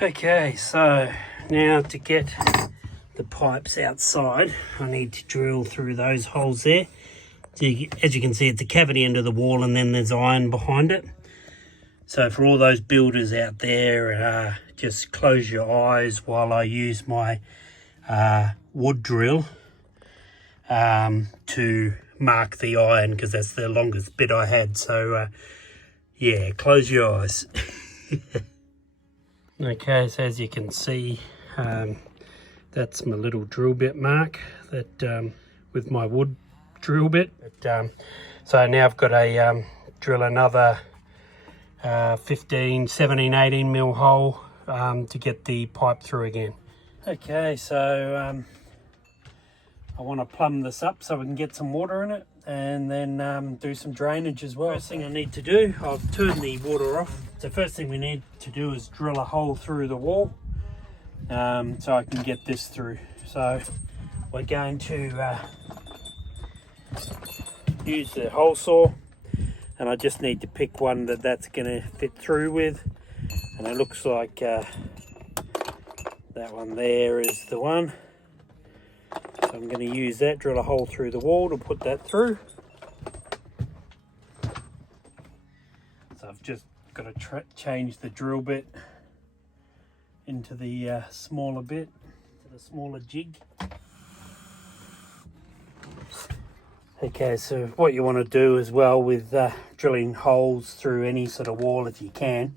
Okay, so now to get the pipes outside, I need to drill through those holes there. So as you can see, it's a cavity into the wall and then there's iron behind it. So for all those builders out there, just close your eyes while I use my wood drill to mark the iron, because that's the longest bit I had. So yeah, close your eyes. Okay, so as you can see, that's my little drill bit mark that with my wood drill bit. So now I've got to drill another 15, 17, 18 mil hole to get the pipe through again. Okay, so I want to plumb this up so we can get some water in it, and then do some drainage as well. First thing I need to do, I've turned the water off. So first thing we need to do is drill a hole through the wall so I can get this through. So we're going to use the hole saw, and I just need to pick one that's going to fit through with, and it looks like that one there is the one. So I'm going to use that, drill a hole through the wall to put that through. So I've just got to change the drill bit into the smaller bit, to the smaller jig. Okay, so what you want to do as well with drilling holes through any sort of wall, if you can,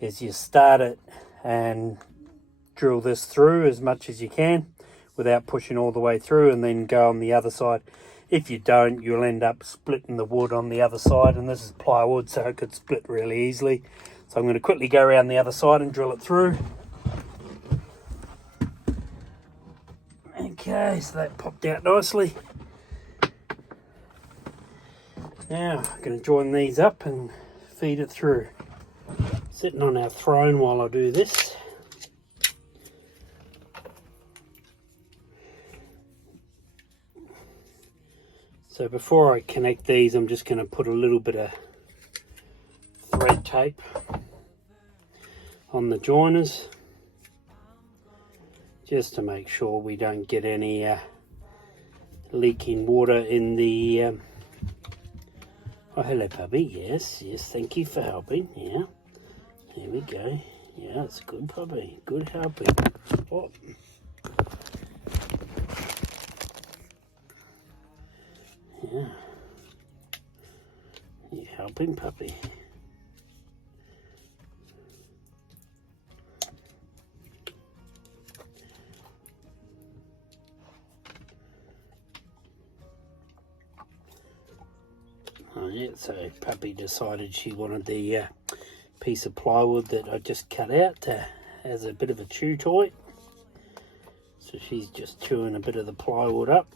is you start it and drill this through as much as you can without pushing all the way through, and then go on the other side. If you don't, you'll end up splitting the wood on the other side, and this is plywood, so it could split really easily. So I'm going to quickly go around the other side and drill it through. Okay, so that popped out nicely. Now I'm going to join these up and feed it through. Sitting on our throne while I do this. So before I connect these, I'm just going to put a little bit of thread tape on the joiners, just to make sure we don't get any leaking water in the oh, hello puppy. Yes, thank you for helping. Yeah, there we go. Yeah, it's good puppy, good helping. Oh. Yeah, you helping puppy. Oh yeah, so puppy decided she wanted the piece of plywood that I just cut out as a bit of a chew toy. So she's just chewing a bit of the plywood up.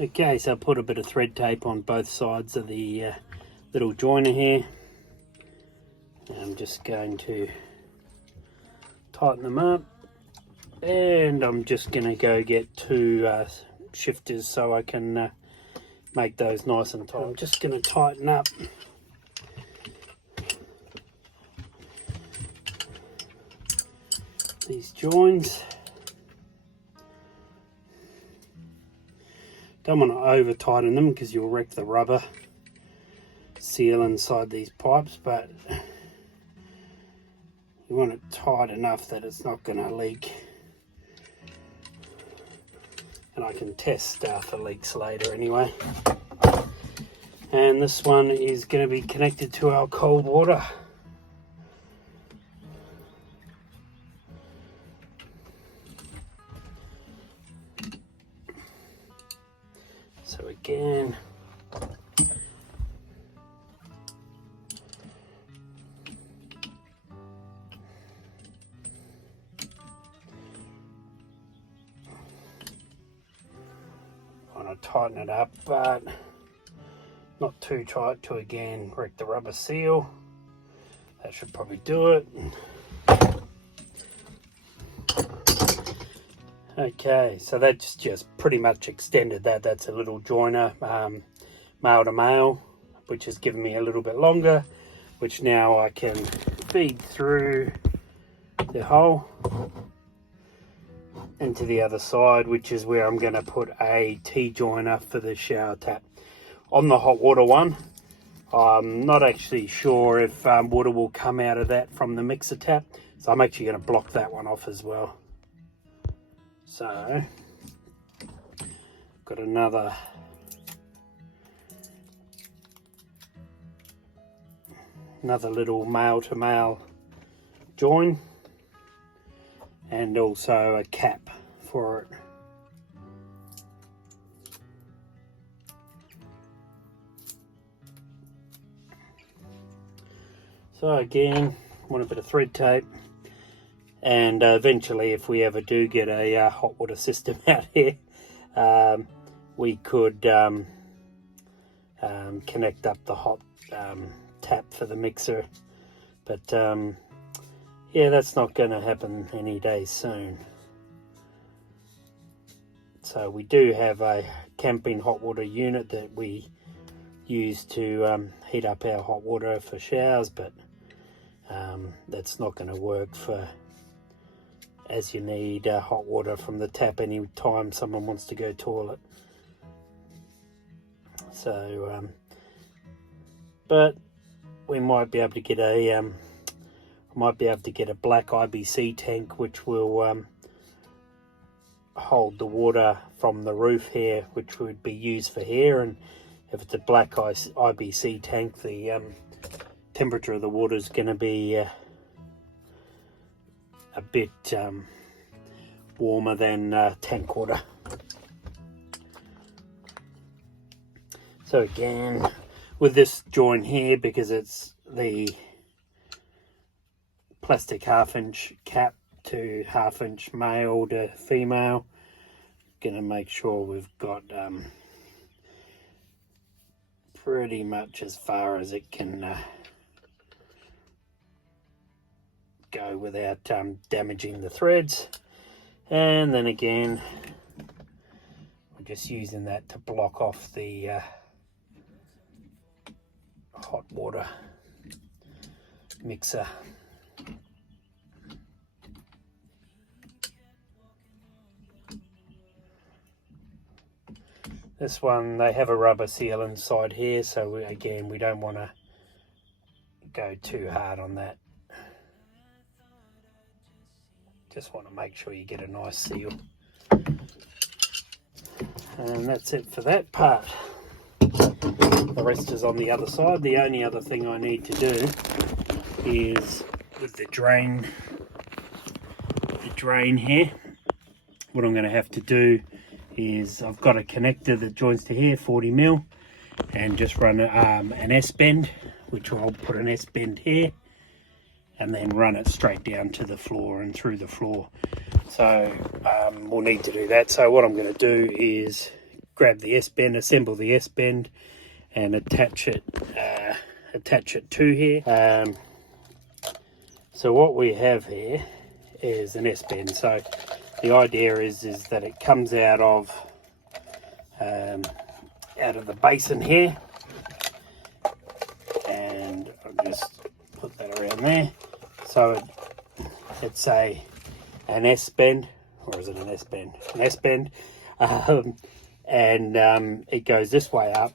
Okay, so I put a bit of thread tape on both sides of the little joiner here. And I'm just going to tighten them up. And I'm just going to go get two shifters so I can make those nice and tight. I'm just going to tighten up these joins. Don't want to over tighten them because you'll wreck the rubber seal inside these pipes, but you want it tight enough that it's not going to leak. And I can test for leaks later anyway. And this one is going to be connected to our cold water. So again, I want to tighten it up, but not too tight to again wreck the rubber seal. That should probably do it. Okay, so that's just pretty much extended that. That's a little joiner, male to male, which has given me a little bit longer, which now I can feed through the hole into the other side, which is where I'm going to put a T-joiner for the shower tap. On the hot water one, I'm not actually sure if water will come out of that from the mixer tap, so I'm actually going to block that one off as well. So, got another little male to male join, and also a cap for it. So again, want a bit of thread tape, and eventually if we ever do get a hot water system out here, we could connect up the hot tap for the mixer, but yeah, that's not going to happen any day soon. So we do have a camping hot water unit that we use to heat up our hot water for showers, but that's not going to work for as you need hot water from the tap any time someone wants to go toilet. So but we might be able to get a black IBC tank, which will hold the water from the roof here, which would be used for here. And if it's a black IBC tank, the temperature of the water is going to be a bit warmer than tank water. So again, with this join here, because it's the plastic 1/2 inch cap to 1/2 inch male to female, gonna make sure we've got pretty much as far as it can go without damaging the threads. And then again, we're just using that to block off the hot water mixer. This one, they have a rubber seal inside here, so again, we don't want to go too hard on that. Just want to make sure you get a nice seal. And that's it for that part. The rest is on the other side. The only other thing I need to do is with the drain here, what I'm going to have to do is I've got a connector that joins to here, 40mm, and just run an S-bend, which I'll put an S-bend here, and then run it straight down to the floor and through the floor. So we'll need to do that. So what I'm going to do is grab the S-bend, assemble the S-bend, and attach it to here. So what we have here is an S-bend. So the idea is that it comes out of the basin here, and I'll just put that around there. So it's an S-bend, or is it an S-bend? An S-bend, and it goes this way up,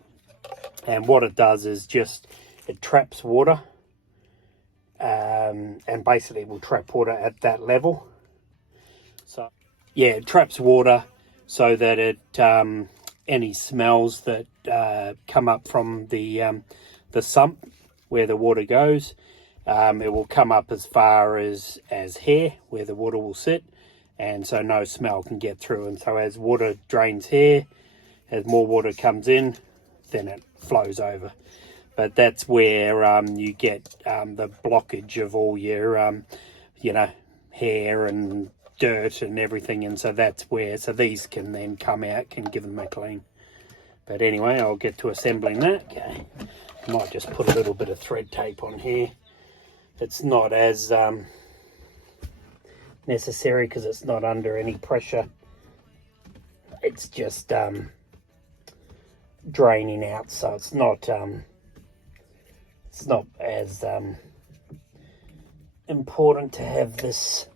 and what it does is just it traps water, and basically will trap water at that level. So yeah, it traps water so that it any smells that come up from the sump where the water goes, it will come up as far as here where the water will sit, and so no smell can get through. And so as water drains here, as more water comes in, then it flows over. But that's where you get the blockage of all your hair and dirt and everything, and so that's where, so these can then come out, can give them a clean. But anyway, I'll get to assembling that. Okay, I might just put a little bit of thread tape on here. It's not as necessary because it's not under any pressure it's just draining out, so it's not as important to have this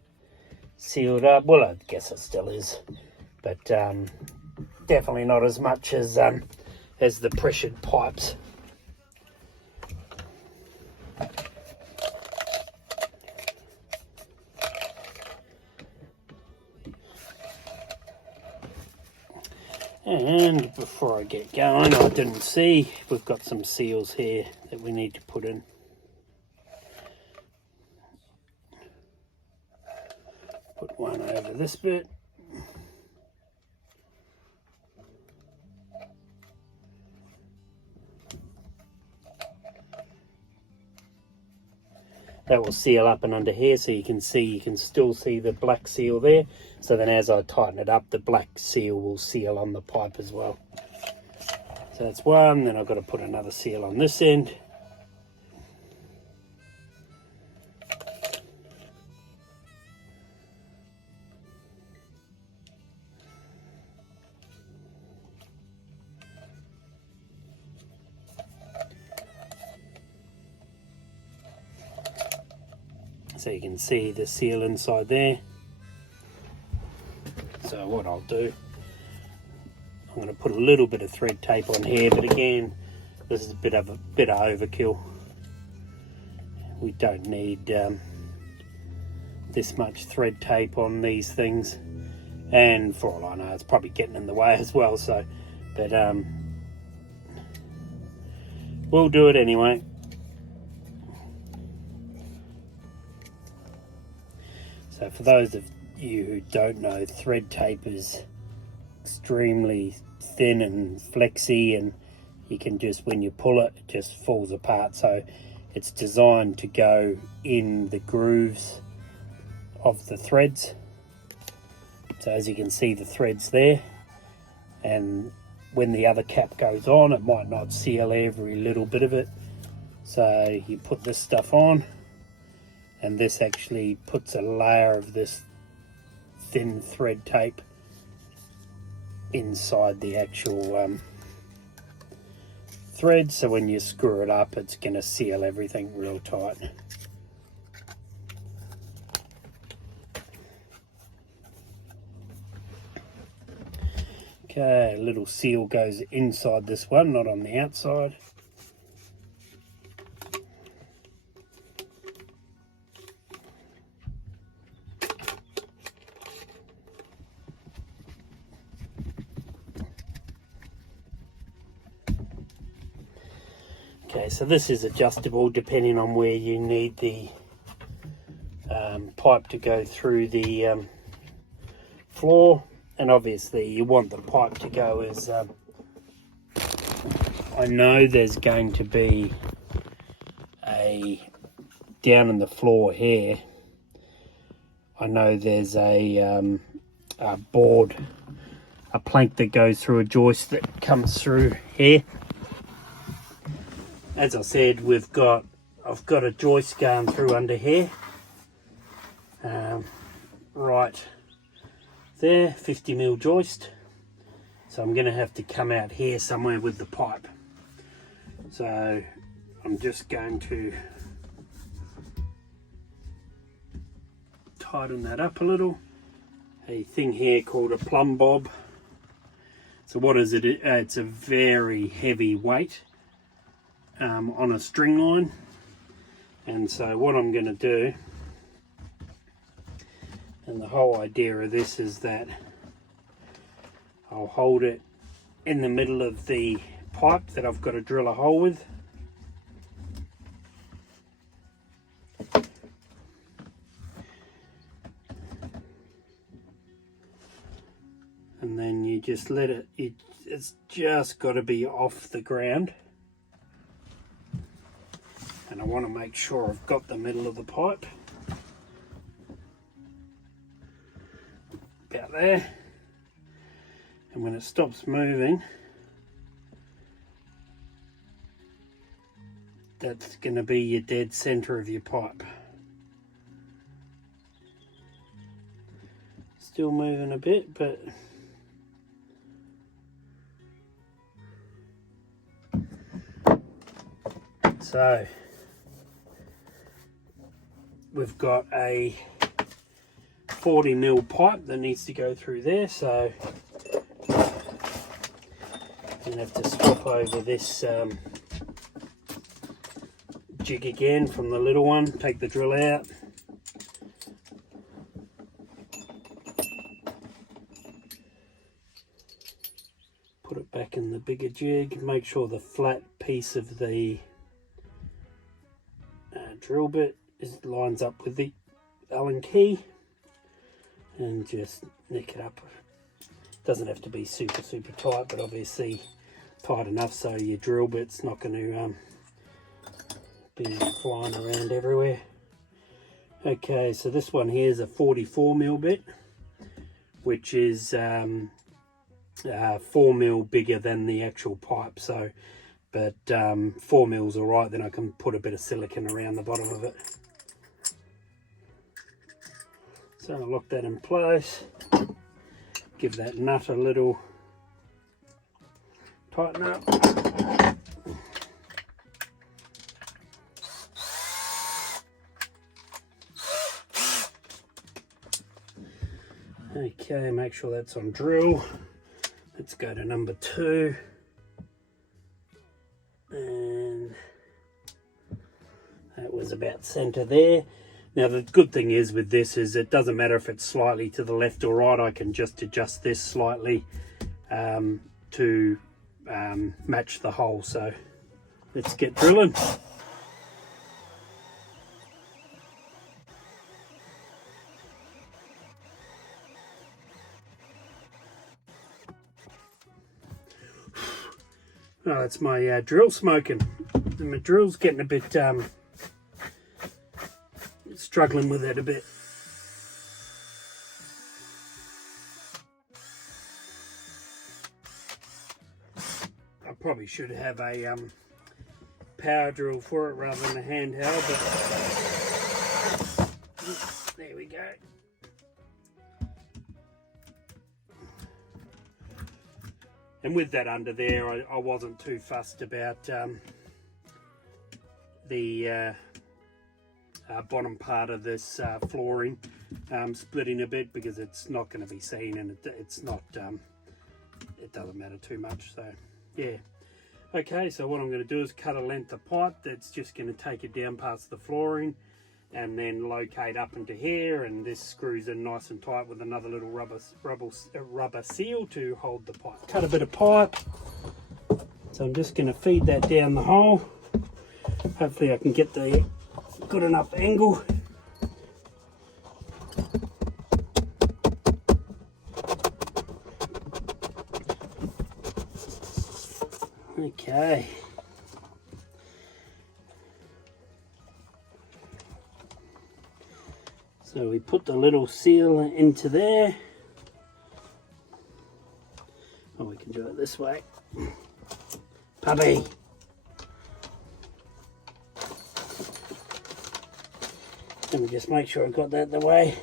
sealed up. Well, I guess it still is, but definitely not as much as the pressured pipes. And before I get going, I didn't see we've got some seals here that we need to put in. Put one over this bit. That will seal up and under here, so you can still see the black seal there. So then as I tighten it up, the black seal will seal on the pipe as well. So that's one. Then I've got to put another seal on this end. So you can see the seal inside there. So what I'll do, I'm going to put a little bit of thread tape on here, but again, this is a bit of overkill. We don't need this much thread tape on these things, and for all I know, it's probably getting in the way as well. So, but we'll do it anyway. So for those of you who don't know, thread tape is extremely thin and flexy, and you can just, when you pull it, it just falls apart. So it's designed to go in the grooves of the threads. So as you can see, the threads there, and when the other cap goes on, it might not seal every little bit of it. So you put this stuff on, and this actually puts a layer of this thin thread tape inside the actual thread, so when you screw it up, it's going to seal everything real tight. Okay, a little seal goes inside this one, not on the outside. Okay, so this is adjustable depending on where you need the pipe to go through the floor, and obviously you want the pipe to go as I know there's going to be a down in the floor here. I know there's a board, a plank that goes through a joist that comes through here. As I said, I've got a joist going through under here, right there, 50mm joist. So I'm going to have to come out here somewhere with the pipe. So I'm just going to tighten that up a little. A thing here called a plumb bob. So what is it? It's a very heavy weight on a string line, and so what I'm going to do, and the whole idea of this is that I'll hold it in the middle of the pipe that I've got to drill a hole with, and then you just let it, it's just got to be off the ground. And I want to make sure I've got the middle of the pipe about there, and when it stops moving, that's going to be your dead center of your pipe. Still moving a bit, but So we've got a 40mm pipe that needs to go through there, so I'm going to have to swap over this jig again from the little one, take the drill out. Put it back in the bigger jig, make sure the flat piece of the drill bit lines up with the Allen key, and just nick it up. Doesn't have to be super tight, but obviously tight enough so your drill bit's not going to be flying around everywhere. Okay, so this one here is a 44mm bit, which is 4mm bigger than the actual pipe, so but 4mm's alright. Then I can put a bit of silicone around the bottom of it. So I'll lock that in place, give that nut a little tighten up. Okay, make sure that's on drill. Let's go to number 2. And that was about center there. Now the good thing is with this is it doesn't matter if it's slightly to the left or right. I can just adjust this slightly to match the hole. So let's get drilling. Oh, that's my drill smoking. And my drill's getting a bit struggling with it a bit. I probably should have a power drill for it rather than a handheld, but there we go. And with that under there, I wasn't too fussed about the bottom part of this flooring splitting a bit, because it's not going to be seen, and it's not it doesn't matter too much. So yeah, okay, so what I'm going to do is cut a length of pipe that's just going to take it down past the flooring and then locate up into here, and this screws in nice and tight with another little rubber seal to hold the pipe. Cut a bit of pipe, so I'm just going to feed that down the hole. Hopefully I can get the good enough angle. Okay. So we put the little seal into there. Oh, we can do it this way. Puppy. Let me just make sure I got that the way.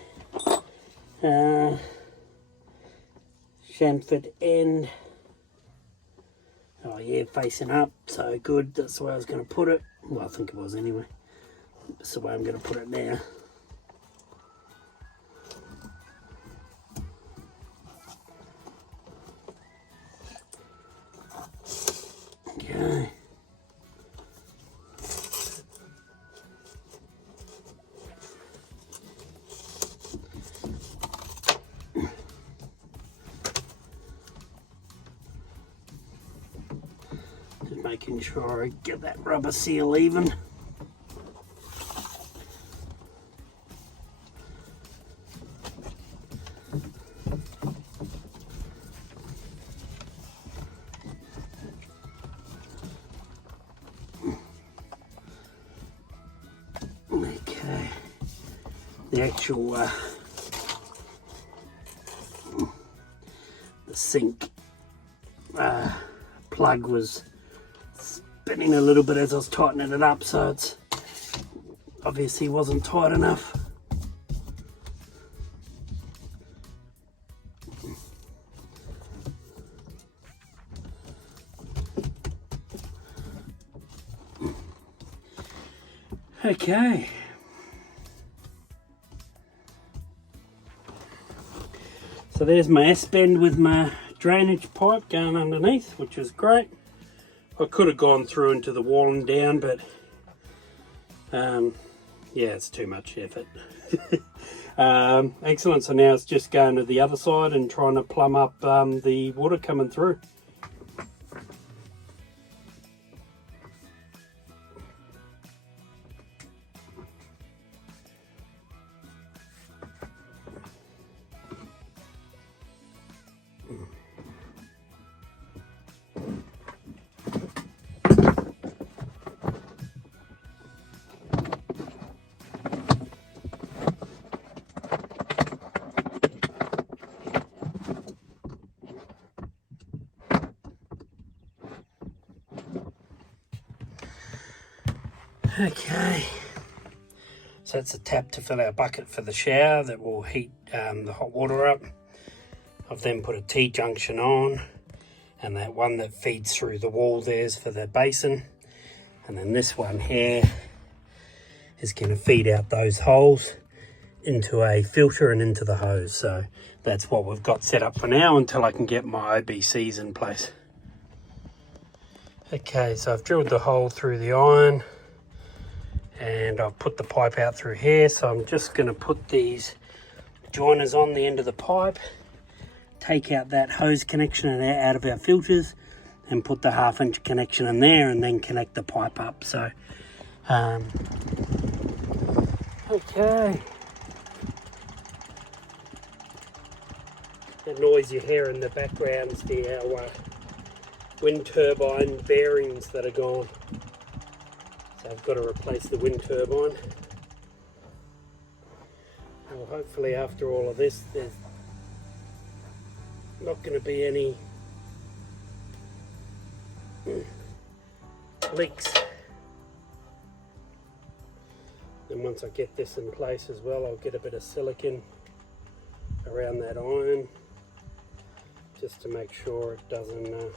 Chamfered end. Oh yeah, facing up, so good. That's the way I was going to put it. Well, I think it was anyway. That's the way I'm going to put it now. Okay. Just making sure I get that rubber seal even. Okay, the actual the sink plug was spinning a little bit as I was tightening it up, so it's obviously wasn't tight enough. Okay. So there's my S-bend with my drainage pipe going underneath, which is great. I could have gone through into the wall and down, but yeah, it's too much effort. Excellent. So now it's just going to the other side and trying to plumb up the water coming through. Okay, so it's a tap to fill our bucket for the shower that will heat the hot water up. I've then put a T-junction on, and that one that feeds through the wall there's for the basin, and then this one here is going to feed out those holes into a filter and into the hose. So that's what we've got set up for now until I can get my OBCs in place. Okay, so I've drilled the hole through the iron and I've put the pipe out through here. So I'm just going to put these joiners on the end of the pipe, take out that hose connection out of our filters and put the 1/2 inch connection in there, and then connect the pipe up. So okay, the noise you hear in the background is our wind turbine bearings that are gone. So I've got to replace the wind turbine. Well, hopefully after all of this there's not going to be any leaks. And once I get this in place as well, I'll get a bit of silicone around that iron just to make sure it doesn't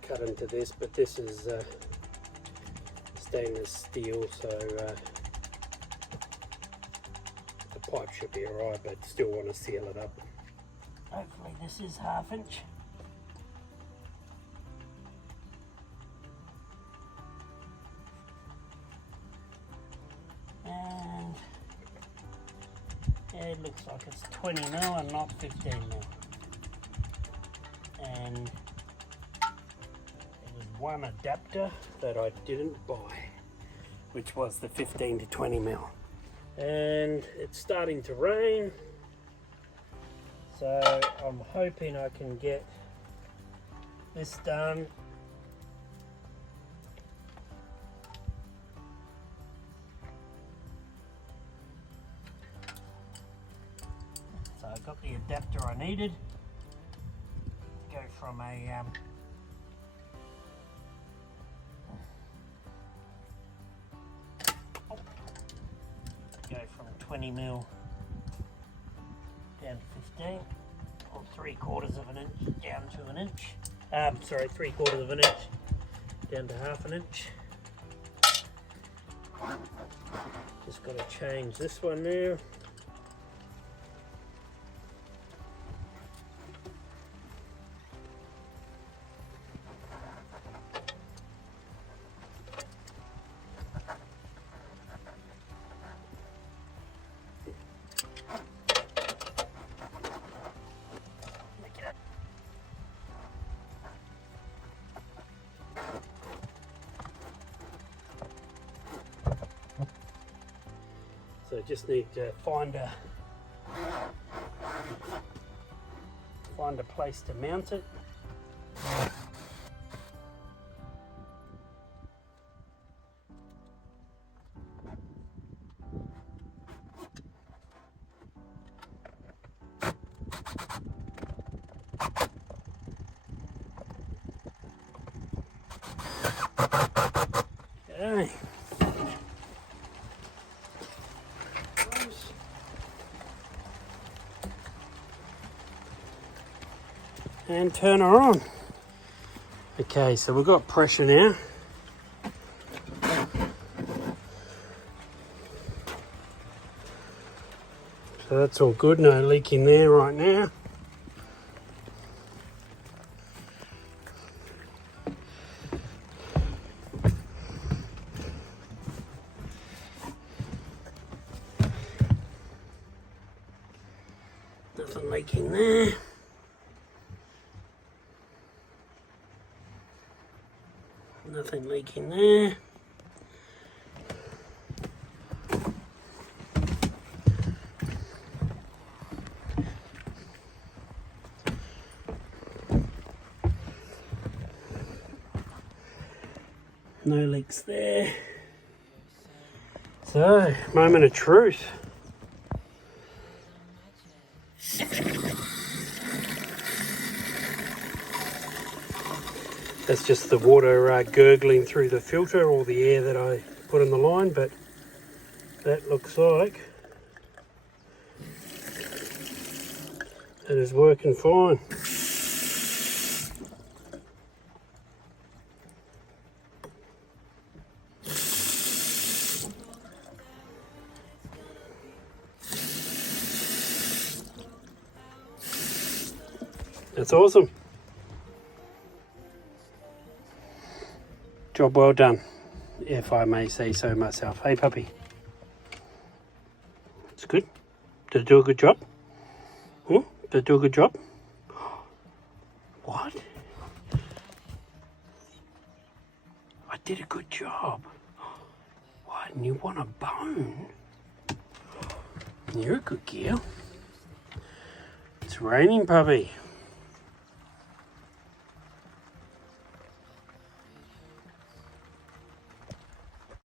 cut into this. But this is stainless steel, so the pipe should be alright, but still want to seal it up. Hopefully this is 1/2 inch. And yeah, it looks like it's 20 mil and not 15 mil. And one adapter that I didn't buy, which was the 15 to 20 mil. And it's starting to rain, so I'm hoping I can get this done so I got the adapter I needed to go from a from 20 mil down to 15, or 3/4 of an inch down to an inch. Sorry, 3/4 of an inch down to 1/2 inch. Just got to change this one now. So just need to find a place to mount it. Okay. And turn her on. Okay, so we've got pressure now. So that's all good, no leak in there right now. Nothing leaking there. Nothing leaking there. No leaks there. So, moment of truth. That's just the water gurgling through the filter, or the air that I put in the line, but that looks like it is working fine. That's awesome. Job well done, if I may say so myself. Hey puppy. It's good. Did it do a good job? Did it do a good job? What? I did a good job. What? And you want a bone? You're a good girl. It's raining, puppy.